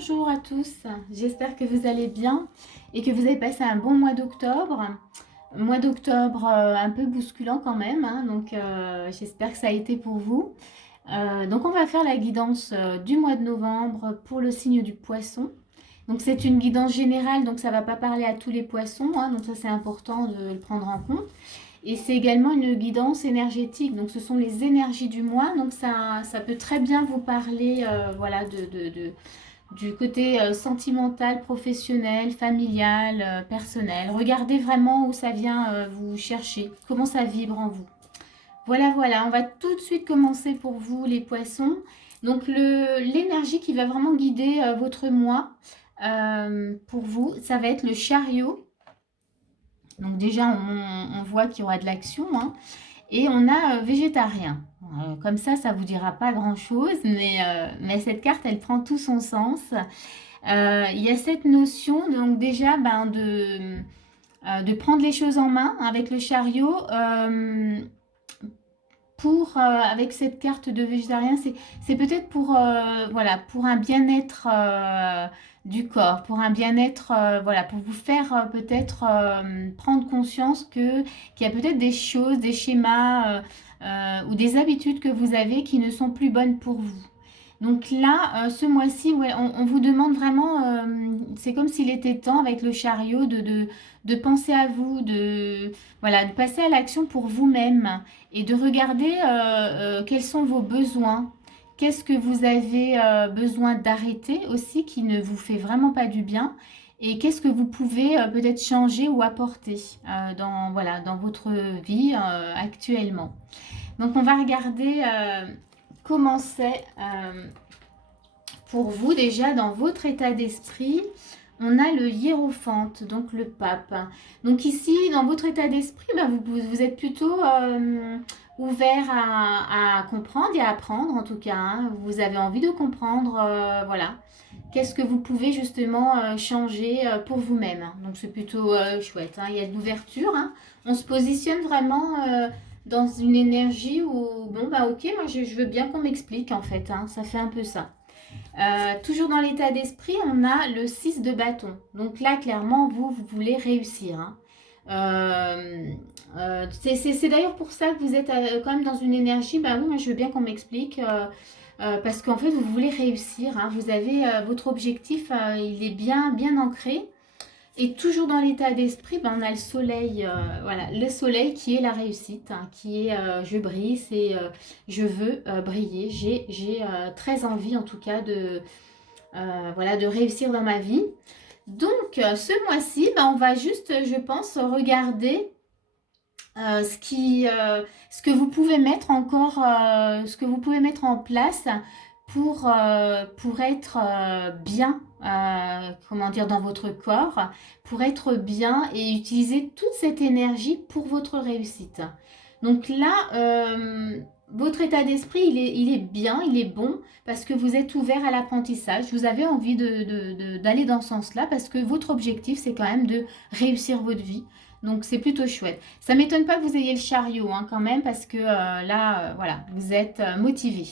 Bonjour à tous, j'espère que vous allez bien et que vous avez passé un bon mois d'octobre. Mois d'octobre un peu bousculant quand même, hein, donc j'espère que ça a été pour vous. Donc on va faire la guidance du mois de novembre pour le signe du poisson. Donc c'est une guidance générale, donc ça ne va pas parler à tous les poissons, hein, donc ça c'est important de le prendre en compte. Et c'est également une guidance énergétique, donc ce sont les énergies du mois, donc ça peut très bien vous parler voilà, du côté sentimental, professionnel, familial, personnel. Regardez vraiment où ça vient vous chercher, comment ça vibre en vous. Voilà, voilà, on va tout de suite commencer pour vous les poissons. Donc l'énergie qui va vraiment guider votre mois pour vous, ça va être le chariot. Donc déjà, on voit qu'il y aura de l'action, hein. Et on a végétarien. Comme ça vous dira pas grand-chose, mais cette carte, elle prend tout son sens. Il y a cette notion, donc déjà, de prendre les choses en main avec le chariot. Avec cette carte de végétarien, c'est peut-être pour, voilà, pour un bien-être du corps, pour un bien-être, voilà, pour vous faire peut-être prendre conscience qu'il y a peut-être des choses, des schémas ou des habitudes que vous avez qui ne sont plus bonnes pour vous. Donc là, ce mois-ci, ouais, on vous demande vraiment, c'est comme s'il était temps avec le chariot de penser à vous, voilà, de passer à l'action pour vous-même et de regarder quels sont vos besoins. Qu'est-ce que vous avez besoin d'arrêter aussi qui ne vous fait vraiment pas du bien et qu'est-ce que vous pouvez peut-être changer ou apporter voilà, dans votre vie actuellement. Donc on va regarder comment c'est pour vous déjà dans votre état d'esprit. On a le hiérophante, donc le pape. Donc ici, dans votre état d'esprit, vous êtes plutôt ouvert à comprendre et à apprendre en tout cas, hein. Vous avez envie de comprendre, voilà. Qu'est-ce que vous pouvez justement changer pour vous-même, hein. Donc c'est plutôt chouette, hein. Il y a de l'ouverture, hein. On se positionne vraiment dans une énergie où, bon, ok, moi je veux bien qu'on m'explique en fait, hein. Ça fait un peu ça. Toujours dans l'état d'esprit, on a le 6 de bâton. Donc là, clairement, vous voulez réussir, hein. C'est d'ailleurs pour ça que vous êtes quand même dans une énergie, bah oui, moi je veux bien qu'on m'explique, parce qu'en fait, vous voulez réussir, hein. Vous avez votre objectif, il est bien, bien ancré. Et toujours dans l'état d'esprit, on a le soleil, voilà, le soleil qui est la réussite, hein, qui est je brille, c'est je veux briller. J'ai très envie en tout cas voilà, de réussir dans ma vie. Donc ce mois-ci, on va juste, je pense, regarder ce que vous pouvez mettre encore, ce que vous pouvez mettre en place pour être bien, comment dire, dans votre corps, pour être bien et utiliser toute cette énergie pour votre réussite. Donc là, votre état d'esprit, il est bien, il est bon, parce que vous êtes ouvert à l'apprentissage. Vous avez envie d'aller dans ce sens-là, parce que votre objectif, c'est quand même de réussir votre vie. Donc c'est plutôt chouette. Ça ne m'étonne pas que vous ayez le chariot, hein, quand même, parce que là, voilà, vous êtes motivé.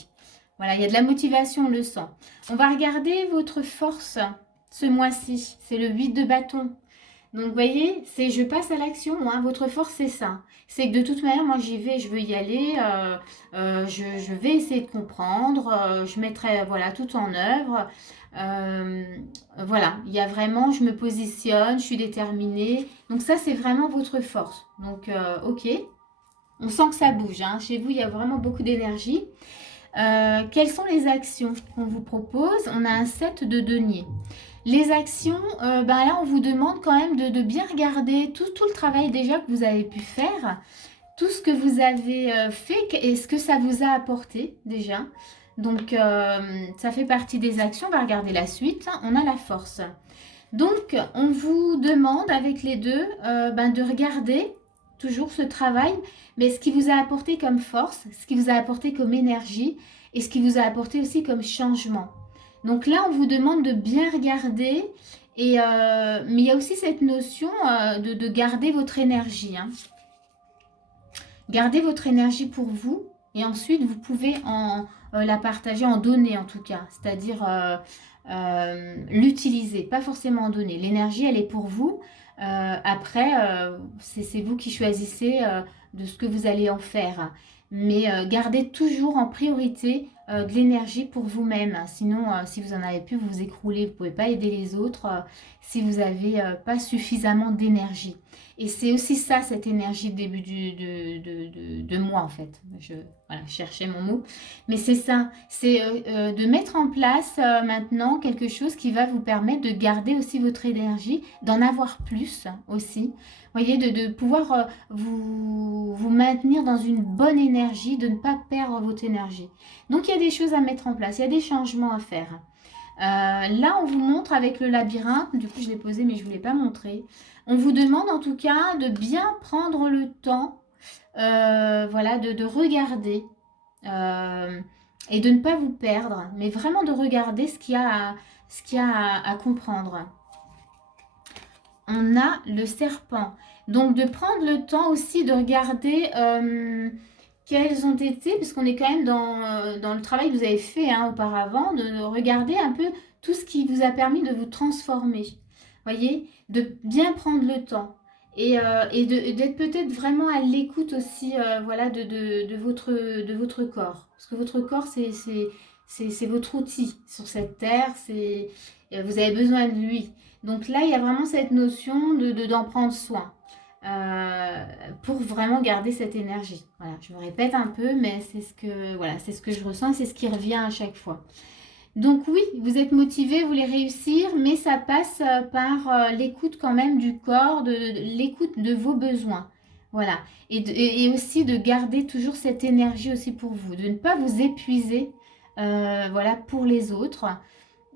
Voilà, il y a de la motivation, on le sent. On va regarder votre force ce mois-ci. C'est le 8 de bâton. Donc, vous voyez, c'est je passe à l'action, hein. Votre force, c'est ça. C'est que de toute manière, moi, j'y vais, je veux y aller. Je vais essayer de comprendre. Je mettrai, voilà, tout en œuvre. Voilà, il y a vraiment, je me positionne, je suis déterminée. Donc, ça, c'est vraiment votre force. Donc, ok. On sent que ça bouge, hein. Chez vous, il y a vraiment beaucoup d'énergie. Quelles sont les actions qu'on vous propose? On a un set de deniers. Les actions, là, on vous demande quand même de bien regarder tout le travail déjà que vous avez pu faire, tout ce que vous avez fait et ce que ça vous a apporté déjà. Donc, ça fait partie des actions. On va regarder la suite. On a la force. Donc, on vous demande avec les deux de regarder toujours ce travail, mais ce qui vous a apporté comme force, ce qui vous a apporté comme énergie et ce qui vous a apporté aussi comme changement. Donc là, on vous demande de bien regarder, mais il y a aussi cette notion de garder votre énergie, hein. Gardez votre énergie pour vous et ensuite vous pouvez la partager, en donner en tout cas. C'est-à-dire l'utiliser, pas forcément en donner. L'énergie, elle est pour vous. Après, c'est vous qui choisissez de ce que vous allez en faire. Mais gardez toujours en priorité de l'énergie pour vous-même. Sinon, si vous en avez plus, vous vous écroulez. Vous ne pouvez pas aider les autres si vous n'avez pas suffisamment d'énergie. Et c'est aussi ça, cette énergie de début de mois, en fait. Voilà, je cherchais mon mot. Mais c'est ça, c'est de mettre en place maintenant quelque chose qui va vous permettre de garder aussi votre énergie, d'en avoir plus aussi. Vous voyez, de pouvoir vous maintenir dans une bonne énergie, de ne pas perdre votre énergie. Donc, il y a des choses à mettre en place, il y a des changements à faire. Là, on vous montre avec le labyrinthe, du coup, je l'ai posé, mais je ne vous l'ai pas montré. On vous demande en tout cas de bien prendre le temps, voilà, de regarder et de ne pas vous perdre, mais vraiment de regarder ce qu'il y a à comprendre. On a le serpent. Donc, de prendre le temps aussi de regarder quels ont été, puisqu'on est quand même dans le travail que vous avez fait auparavant, de regarder un peu tout ce qui vous a permis de vous transformer. Voyez, de bien prendre le temps. Et d'être peut-être vraiment à l'écoute aussi voilà, de votre corps. Parce que votre corps, c'est votre outil sur cette terre. Vous avez besoin de lui. Donc là, il y a vraiment cette notion d'en prendre soin pour vraiment garder cette énergie. Voilà, je me répète un peu, mais c'est ce que je ressens, c'est ce qui revient à chaque fois. Donc oui, vous êtes motivé, vous voulez réussir, mais ça passe par l'écoute quand même du corps, de l'écoute de vos besoins. Voilà. Et aussi de garder toujours cette énergie aussi pour vous, de ne pas vous épuiser voilà, pour les autres,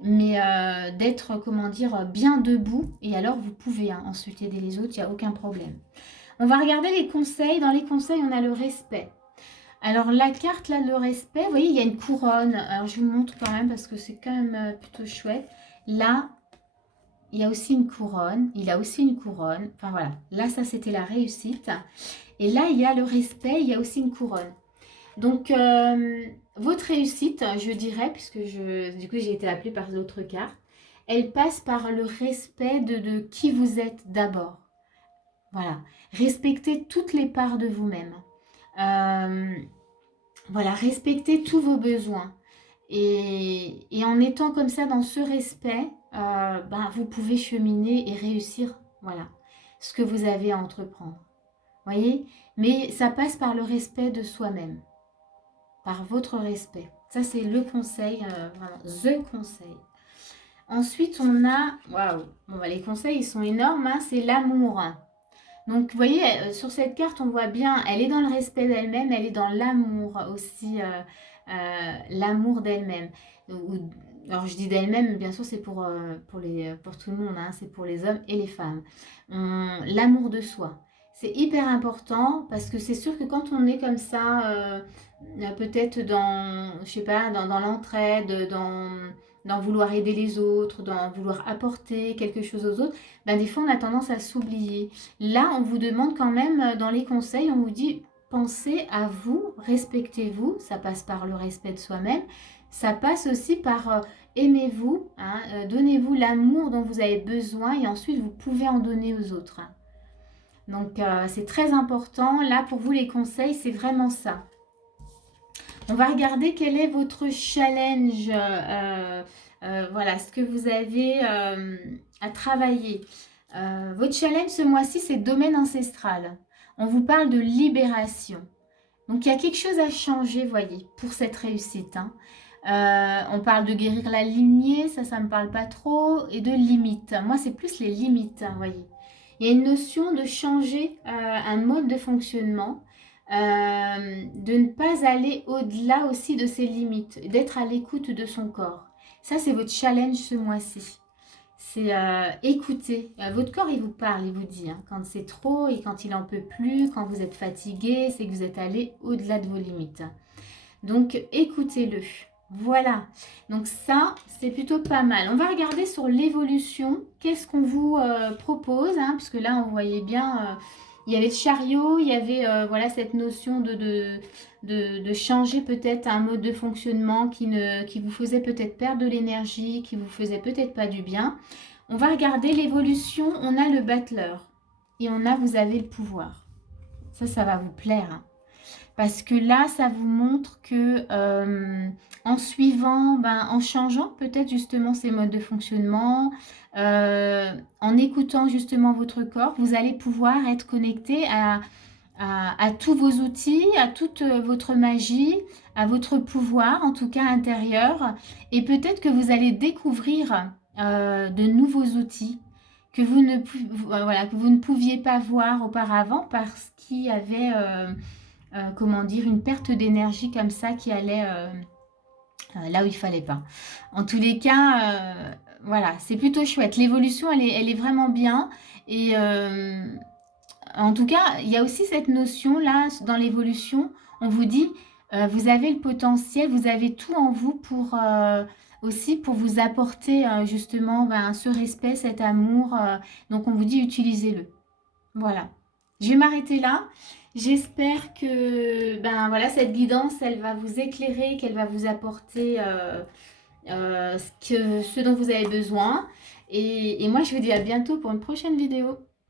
mais d'être, comment dire, bien debout. Et alors, vous pouvez ensuite aider les autres, il n'y a aucun problème. On va regarder les conseils. Dans les conseils, on a le respect. Alors, la carte, là, le respect, vous voyez, il y a une couronne. Alors, je vous montre quand même parce que c'est quand même plutôt chouette. Là, il y a aussi une couronne. Il a aussi une couronne. Enfin, voilà. Là, ça, c'était la réussite. Et là, il y a le respect. Il y a aussi une couronne. Donc, votre réussite, je dirais, puisque du coup, j'ai été appelée par d'autres cartes, elle passe par le respect de qui vous êtes d'abord. Voilà. Respectez toutes les parts de vous-même. Voilà, respectez tous vos besoins. Et en étant comme ça, dans ce respect, vous pouvez cheminer et réussir, voilà, ce que vous avez à entreprendre. Voyez? Mais ça passe par le respect de soi-même. Par votre respect. Ça, c'est le conseil, vraiment, the conseil. Ensuite, on a, waouh, bon, les conseils, ils sont énormes, c'est l'amour. Donc, vous voyez, sur cette carte, on voit bien, elle est dans le respect d'elle-même, elle est dans l'amour aussi, l'amour d'elle-même. Alors, je dis d'elle-même, bien sûr, c'est pour tout le monde, c'est pour les hommes et les femmes. L'amour de soi. C'est hyper important parce que c'est sûr que quand on est comme ça, peut-être je sais pas, dans l'entraide, dans vouloir aider les autres, dans vouloir apporter quelque chose aux autres, des fois on a tendance à s'oublier. Là, on vous demande quand même, dans les conseils, on vous dit, pensez à vous, respectez-vous, ça passe par le respect de soi-même, ça passe aussi par aimez-vous, donnez-vous l'amour dont vous avez besoin et ensuite vous pouvez en donner aux autres. Donc c'est très important. Là pour vous les conseils c'est vraiment ça. On va regarder quel est votre challenge. Voilà ce que vous avez à travailler. Votre challenge ce mois-ci c'est domaine ancestral. On vous parle de libération. Donc il y a quelque chose à changer, voyez, pour cette réussite. On parle de guérir la lignée, ça ne me parle pas trop, et de limites. Moi c'est plus les limites, voyez. Il y a une notion de changer un mode de fonctionnement, de ne pas aller au-delà aussi de ses limites, d'être à l'écoute de son corps. Ça, c'est votre challenge ce mois-ci. C'est écouter. Votre corps, il vous parle, il vous dit quand c'est trop et quand il n'en peut plus, quand vous êtes fatigué, c'est que vous êtes allé au-delà de vos limites. Donc, écoutez-le. Voilà, donc ça, c'est plutôt pas mal. On va regarder sur l'évolution, qu'est-ce qu'on vous propose, puisque là, on voyait bien, il y avait le chariot, il y avait voilà, cette notion de changer peut-être un mode de fonctionnement qui vous faisait peut-être perdre de l'énergie, qui vous faisait peut-être pas du bien. On va regarder l'évolution. On a le battleur et on a vous avez le pouvoir. Ça va vous plaire, hein. Parce que là, ça vous montre que en suivant, en changeant peut-être justement ces modes de fonctionnement, en écoutant justement votre corps, vous allez pouvoir être connecté à tous vos outils, à toute votre magie, à votre pouvoir, en tout cas intérieur. Et peut-être que vous allez découvrir de nouveaux outils que vous ne pouviez pas voir auparavant parce qu'il y avait comment dire, une perte d'énergie comme ça qui allait là où il fallait pas. En tous les cas, voilà, c'est plutôt chouette. L'évolution, elle est vraiment bien. Et en tout cas, il y a aussi cette notion-là dans l'évolution. On vous dit, vous avez le potentiel, vous avez tout en vous pour aussi pour vous apporter justement ce respect, cet amour. Donc on vous dit, utilisez-le. Voilà. Je vais m'arrêter là. J'espère que voilà, cette guidance, elle va vous éclairer, qu'elle va vous apporter ce dont vous avez besoin. Et moi, je vous dis à bientôt pour une prochaine vidéo.